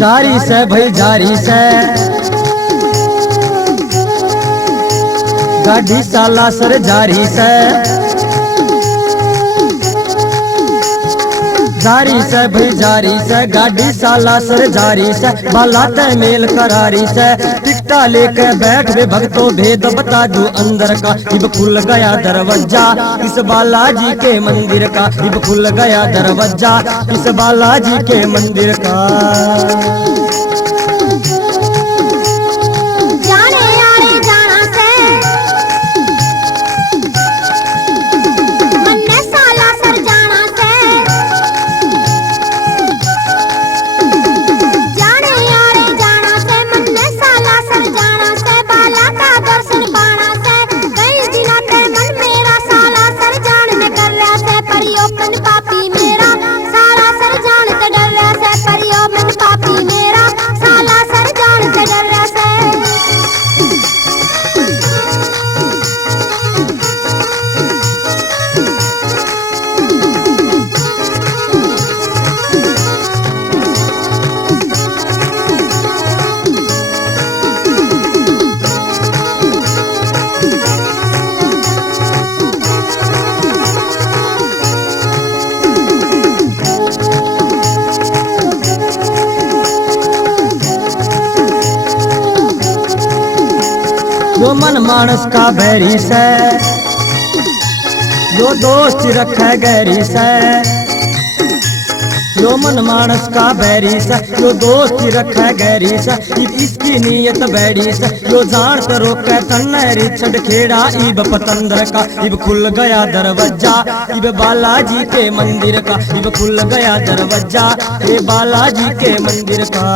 जारी से भाई जारी से गाड़ी साला सर जारी से भाई जारी से गाड़ी साला सर जारी से बालाते मेल करारी से टिकटा लेके बैठ वे भक्तों भेद बता दू अंदर का। इब खुल गया दरवाजा इस बालाजी के मंदिर का, इब खुल गया दरवाजा इस बालाजी के मंदिर का। जो मन मानस का बैरी से जो दोस्त रखे गहरी से, जो मन मानस का बैरी से जो दोस्त रखे गहरी से। इसकी नीयत बैरी से जो जान तो रोके तन्नरी छड़ खेड़ा इब पतंदर का। इब खुल गया दरवाजा इब बालाजी के मंदिर का, इब खुल गया दरवाजा ये बालाजी के मंदिर का।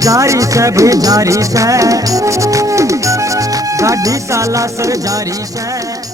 जारी से भी जारी से गाड़ी साला सर जारी से।